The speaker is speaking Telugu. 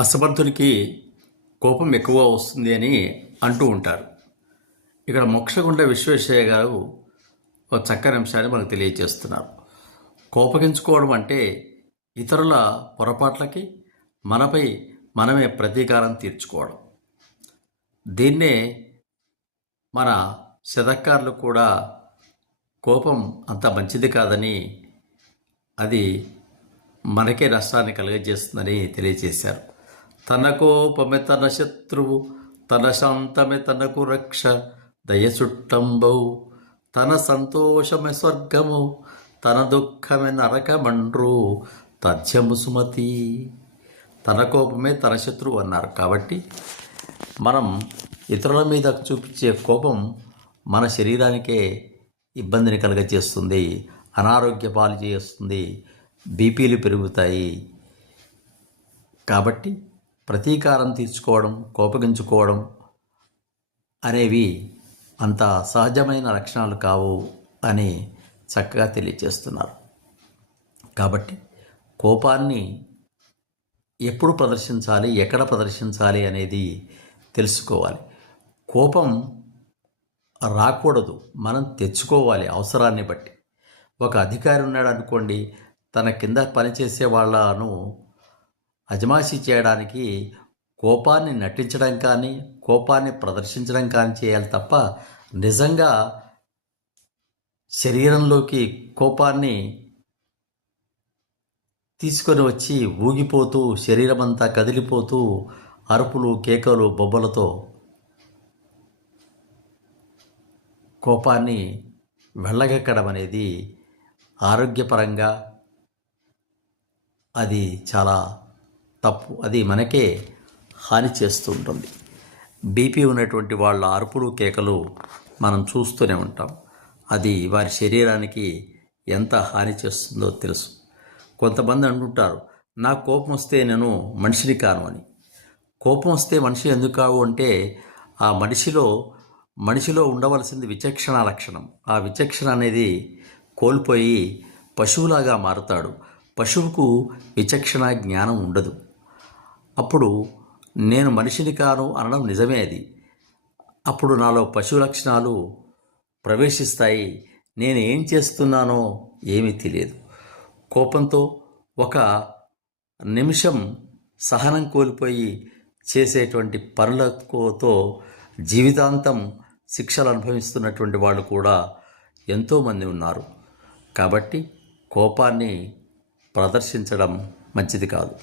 అసమర్థునికి కోపం ఎక్కువ వస్తుంది అని అంటూ ఉంటారు. ఇక్కడ మోక్షగుండ విశ్వేశ్వరయ్య గారు ఒక చక్కని అంశాన్ని మనకు తెలియజేస్తున్నారు. కోపగించుకోవడం అంటే ఇతరుల పొరపాట్లకి మనపై మనమే ప్రతీకారం తీర్చుకోవడం. దీన్నే మన శతకారులు కూడా కోపం అంత మంచిది కాదని, అది మనకే నష్టాన్ని కలుగజేస్తుందని తెలియజేశారు. తన కోపమే తన శత్రువు, తన శాంతమే తనకు రక్ష, దయచుట్టంబౌ తన సంతోషమే స్వర్గము, తన దుఃఖమే నరకమండ్రు తథ్యము సుమతి. తన కోపమే తన శత్రువు అన్నారు. కాబట్టి మనం ఇతరుల మీద చూపించే కోపం మన శరీరానికే ఇబ్బందిని కలుగజేస్తుంది, అనారోగ్య పాలు చేస్తుంది, బీపీలు పెరుగుతాయి. కాబట్టి ప్రతీకారం తీర్చుకోవడం, కోపగించుకోవడం అనేవి అంత సహజమైన లక్షణాలు కావు అని చక్కగా తెలియజేస్తున్నారు. కాబట్టి కోపాన్ని ఎప్పుడు ప్రదర్శించాలి, ఎక్కడ ప్రదర్శించాలి అనేది తెలుసుకోవాలి. కోపం రాకూడదు, మనం తెచ్చుకోవాలి అవసరాన్ని బట్టి. ఒక అధికారి ఉన్నాడు అనుకోండి, తన కింద పనిచేసే వాళ్ళను అజమాయిషీ చేయడానికి కోపాన్ని నటించడం కానీ, కోపాన్ని ప్రదర్శించడం కానీ చేయాలి తప్ప, నిజంగా శరీరంలోకి కోపాన్ని తీసుకొని వచ్చి ఊగిపోతూ శరీరమంతా కదిలిపోతూ అరుపులు, కేకలు, బొబ్బలతో కోపాన్ని వెళ్ళగక్కడం అనేది ఆరోగ్యపరంగా అది చాలా తప్పు. అది మనకే హాని చేస్తూ ఉంటుంది. బీపీ ఉన్నటువంటి వాళ్ళ అరుపులు, కేకలు మనం చూస్తూనే ఉంటాం. అది వారి శరీరానికి ఎంత హాని చేస్తుందో తెలుసు. కొంతమంది అంటుంటారు, నాకు కోపం వస్తే నేను మనిషిని కాను అని. కోపం వస్తే మనిషి ఎందుకు కావు అంటే, ఆ మనిషిలో ఉండవలసింది విచక్షణ లక్షణం. ఆ విచక్షణ అనేది కోల్పోయి పశువులాగా మారుతాడు. పశువుకు విచక్షణ జ్ఞానం ఉండదు. అప్పుడు నేను మనిషిని కాను అనడం నిజమే. అది అప్పుడు నాలో పశు లక్షణాలు ప్రవేశిస్తాయి. నేను ఏం చేస్తున్నానో ఏమీ తెలియదు. కోపంతో ఒక నిమిషం సహనం కోల్పోయి చేసేటువంటి పనులతో జీవితాంతం శిక్షలు అనుభవిస్తున్నటువంటి వాళ్ళు కూడా ఎంతోమంది ఉన్నారు. కాబట్టి కోపాన్ని ప్రదర్శించడం మంచిది కాదు.